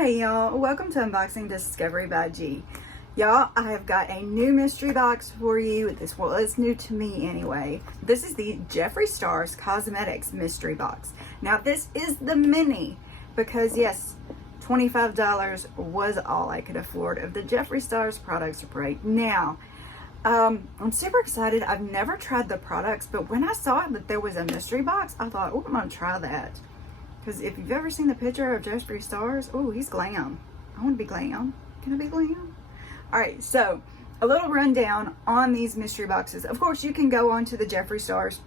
Hey y'all, welcome to Unboxing Discovery by G. Y'all, I have got a new mystery box for you. It's new to me anyway. This is the Jeffree Star Cosmetics mystery box. Now this is the mini because yes, $25 was all I could afford of the Jeffree Star's products right now. I'm super excited. I've never tried the products, but when I saw that there was a mystery box, I thought, oh, I'm gonna try that. Because if you've ever seen the picture of Jeffree Stars, oh, he's glam. I want to be glam. Can I be glam? All right, so a little rundown on these mystery boxes. Of course, you can go onto the Jeffree Stars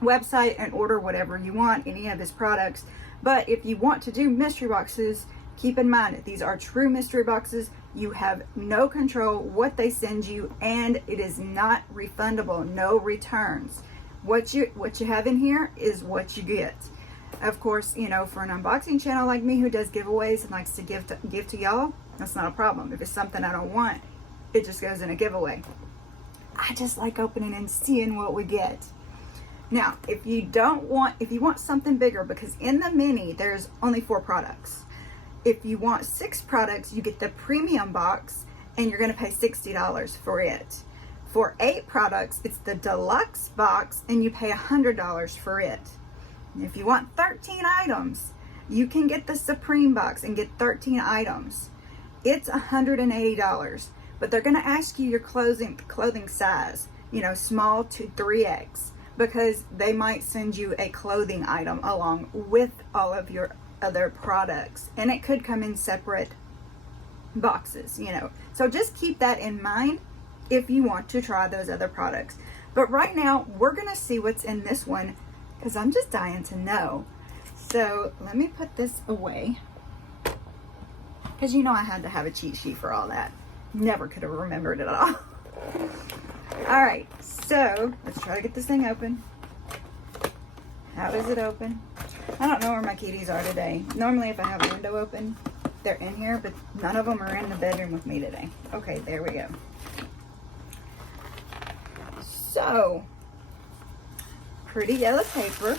website and order whatever you want, any of his products. But if you want to do mystery boxes, keep in mind that these are true mystery boxes. You have no control what they send you, and it is not refundable. No returns. What you have in here is what you get. Of course, you know, for an unboxing channel like me who does giveaways and likes to give to y'all, that's not a problem. If it's something I don't want, it just goes in a giveaway. I just like opening and seeing what we get. Now, if you want something bigger, because in the mini there's only 4 products. If you want 6 products, you get the premium box and you're going to pay $60 for it. For 8 products, it's the deluxe box and you pay $100 for it. If you want 13 items, you can get the Supreme box and get 13 items. It's $180, but they're going to ask you your clothing size, you know, small to 3X, because they might send you a clothing item along with all of your other products, and it could come in separate boxes, you know. So just keep that in mind if you want to try those other products. But right now, we're going to see what's in this one, because I'm just dying to know. So let me put this away, because you know I had to have a cheat sheet for all that. Never could have remembered it all. All right, so let's try to get this thing open. How does it open? I don't know where my kitties are today. Normally if I have a window open, they're in here, but none of them are in the bedroom with me today. Okay, there we go. So, pretty yellow paper.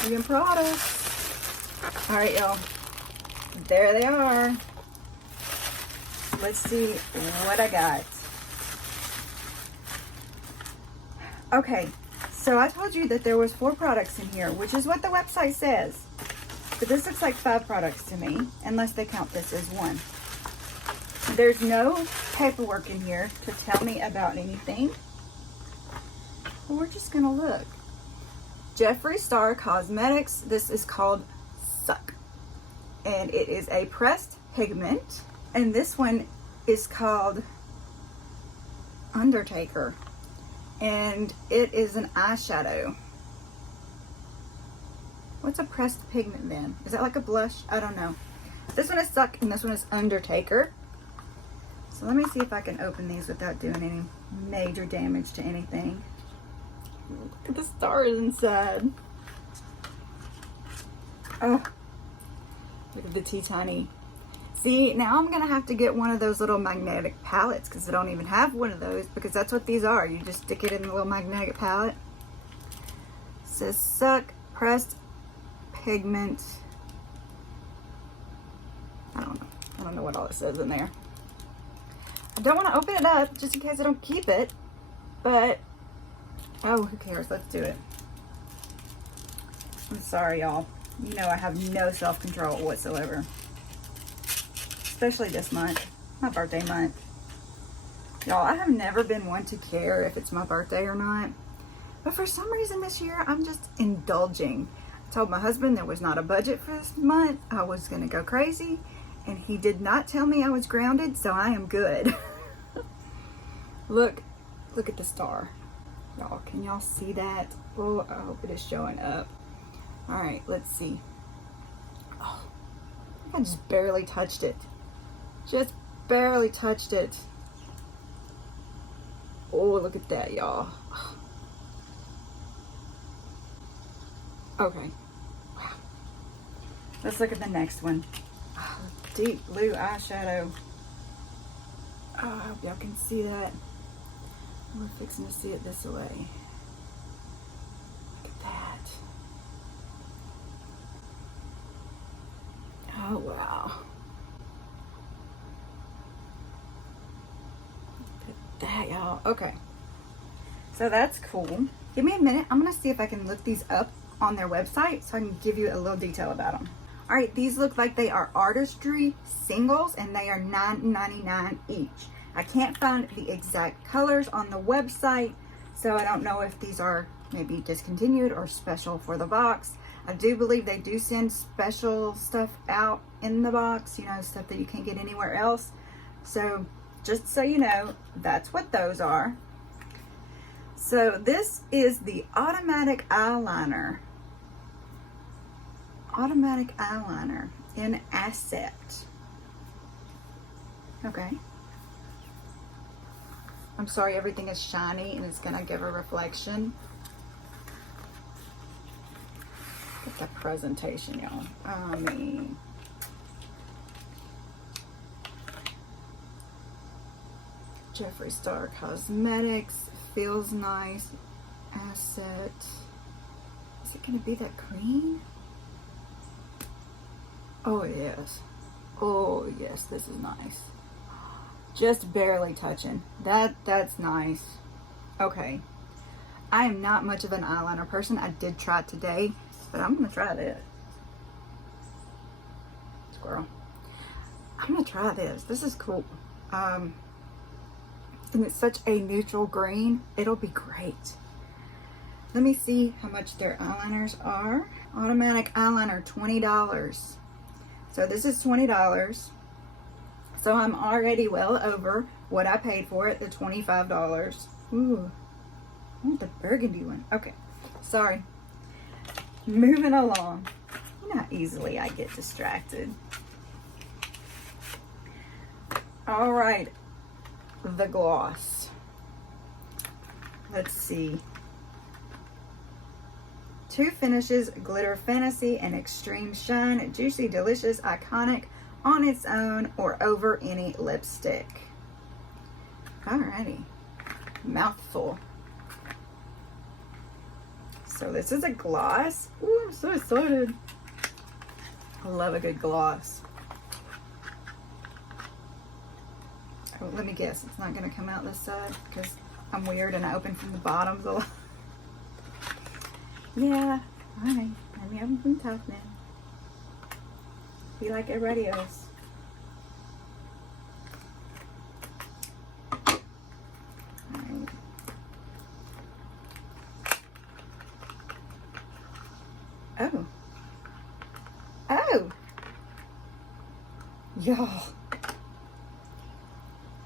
Premium products. All right, y'all. There they are. Let's see what I got. Okay, so I told you that there was 4 products in here, which is what the website says. But this looks like 5 products to me, unless they count this as 1. There's no paperwork in here to tell me about anything. Well, we're just gonna look. Jeffree Star Cosmetics. This is called Suck. And it is a pressed pigment. And this one is called Undertaker. And it is an eyeshadow. What's a pressed pigment then? Is that like a blush? I don't know. This one is Suck and this one is Undertaker. So let me see if I can open these without doing any major damage to anything. Look at the stars inside. Oh, look at the teeny tiny. See, now I'm going to have to get one of those little magnetic palettes, because I don't even have one of those, because that's what these are. You just stick it in the little magnetic palette. It says Suck Pressed Pigment. I don't know what all it says in there. I don't want to open it up just in case I don't keep it, but oh, who cares? Let's do it. I'm sorry, y'all. You know I have no self-control whatsoever. Especially this month, my birthday month. Y'all, I have never been one to care if it's my birthday or not. But for some reason this year, I'm just indulging. I told my husband there was not a budget for this month. I was going to go crazy. And he did not tell me I was grounded, so I am good. Look at the star. Y'all, can y'all see that? Oh, I hope it is showing up. All right, let's see. Oh, I just barely touched it. Just barely touched it. Oh, look at that, y'all. Okay. Wow. Let's look at the next one. Oh, deep blue eyeshadow. Oh, I hope y'all can see that. We're fixing to see it this way. y'all. Okay. So that's cool. Give me a minute. I'm going to see if I can look these up on their website so I can give you a little detail about them. All right, these look like they are artistry singles and they are $9.99 each. I can't find the exact colors on the website, so I don't know if these are maybe discontinued or special for the box. I do believe they do send special stuff out in the box, you know, stuff that you can't get anywhere else. So just so you know, that's what those are. So this is the automatic eyeliner. Automatic eyeliner in Asset. Okay. I'm sorry, everything is shiny and it's gonna give a reflection. Look at the presentation, y'all. I mean, Jeffree Star Cosmetics, feels nice. Asset. Is it gonna be that green? Oh, it is. Oh, yes, this is nice. Just barely touching. That's nice. Okay. I am not much of an eyeliner person. I did try it today, but I'm going to try this. Squirrel. I'm going to try this. This is cool. And it's such a neutral green. It'll be great. Let me see how much their eyeliners are. Automatic eyeliner, $20. So this is $20. So I'm already well over what I paid for it, the $25. Ooh, I want the burgundy one. Okay, sorry. Moving along. You know how easily I get distracted. All right, the gloss. Let's see. 2 finishes, Glitter Fantasy and Extreme Shine. Juicy, delicious, iconic, on its own or over any lipstick. Alrighty. Mouthful. So this is a gloss. Ooh, I'm so excited. I love a good gloss. Oh, let me guess. It's not going to come out this side because I'm weird and I open from the bottoms a lot. Yeah, alright. Let me open from the top now. Be like everybody else. Alright. Oh. Oh! Y'all.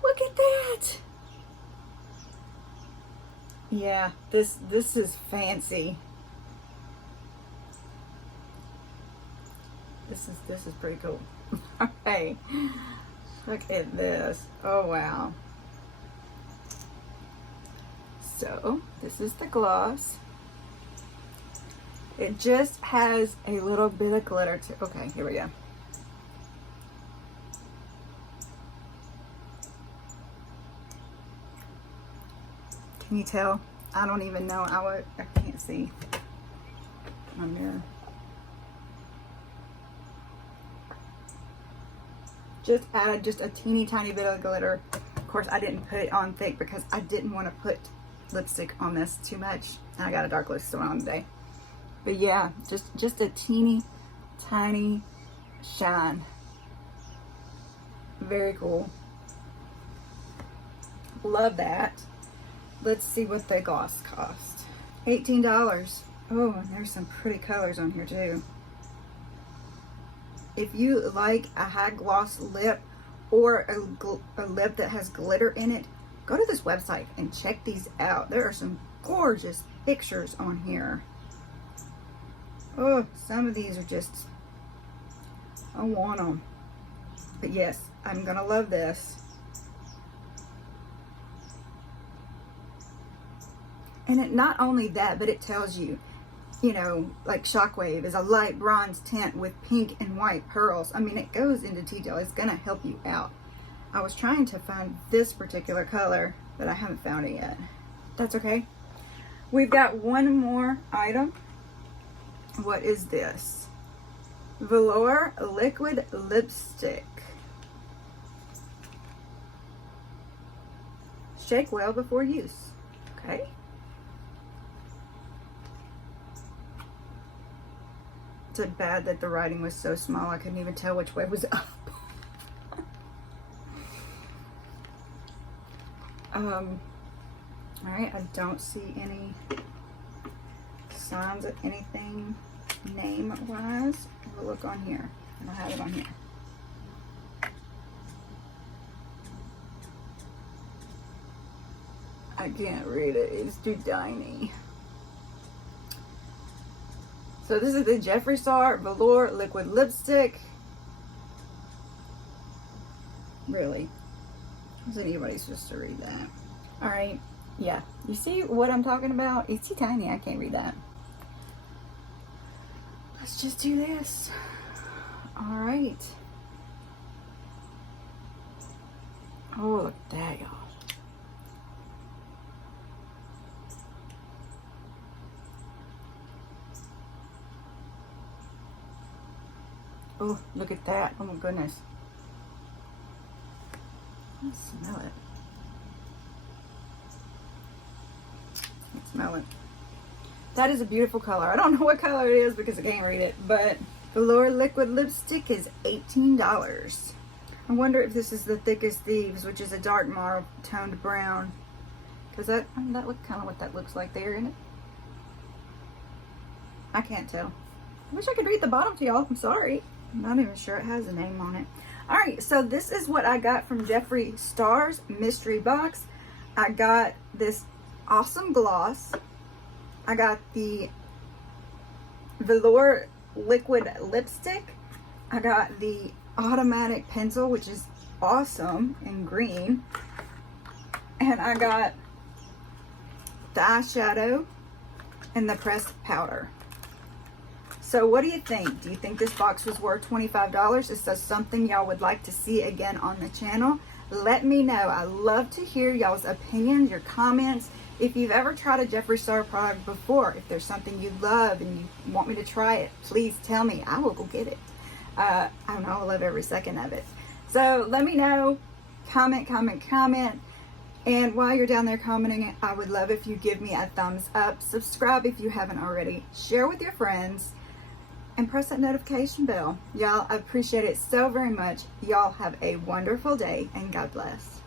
Look at that! Yeah, this is fancy. This is pretty cool. Okay, look at this. Oh wow. So this is the gloss. It just has a little bit of glitter to. Okay, here we go. Can you tell? I don't even know. I can't see my mirror. Just added just a teeny tiny bit of glitter. Of course, I didn't put it on thick because I didn't want to put lipstick on this too much. And I got a dark lipstick on today. But yeah, just a teeny tiny shine. Very cool. Love that. Let's see what the gloss cost. $18. Oh, and there's some pretty colors on here too. If you like a high gloss lip or a lip that has glitter in it, go to this website and check these out. There are some gorgeous pictures on here. Oh, some of these are just, I want them. But yes, I'm gonna love this. And it not only that, but it tells you, you know, like Shockwave is a light bronze tint with pink and white pearls. I mean, it goes into detail. It's gonna help you out. I was trying to find this particular color, but I haven't found it yet. That's okay. We've got one more item. What is this? Velour liquid lipstick. Shake well before use. Okay. It's bad that the writing was so small I couldn't even tell which way was up. Alright, I don't see any signs of anything name-wise. We'll look on here, and I have it on here. I can't read it, it's too tiny. So this is the Jeffree Star Velour Liquid Lipstick. Really? Is anybody supposed to read that? Alright, yeah. You see what I'm talking about? It's too tiny, I can't read that. Let's just do this. Alright. Oh, look at that, y'all. Oh, look at that. Oh my goodness. I smell it. I smell it. That is a beautiful color. I don't know what color it is because I can't read it, but Velour Liquid Lipstick is $18. I wonder if this is the Thickest Thieves, which is a dark mauve toned brown. Because that looks kind of what that looks like there, isn't it? I can't tell. I wish I could read the bottom to y'all. I'm sorry. I'm not even sure it has a name on it. Alright, so this is what I got from Jeffree Star's mystery box. I got this awesome gloss. I got the Velour Liquid Lipstick. I got the automatic pencil, which is awesome in green. And I got the eyeshadow and the pressed powder. So what do you think? Do you think this box was worth $25? Is that something y'all would like to see again on the channel? Let me know. I love to hear y'all's opinions, your comments. If you've ever tried a Jeffree Star product before, if there's something you love and you want me to try it, please tell me. I will go get it. I don't know, I love every second of it. So let me know. Comment, comment, comment. And while you're down there commenting, I would love if you give me a thumbs up. Subscribe if you haven't already. Share with your friends. And press that notification bell. Y'all, I appreciate it so very much. Y'all have a wonderful day and God bless.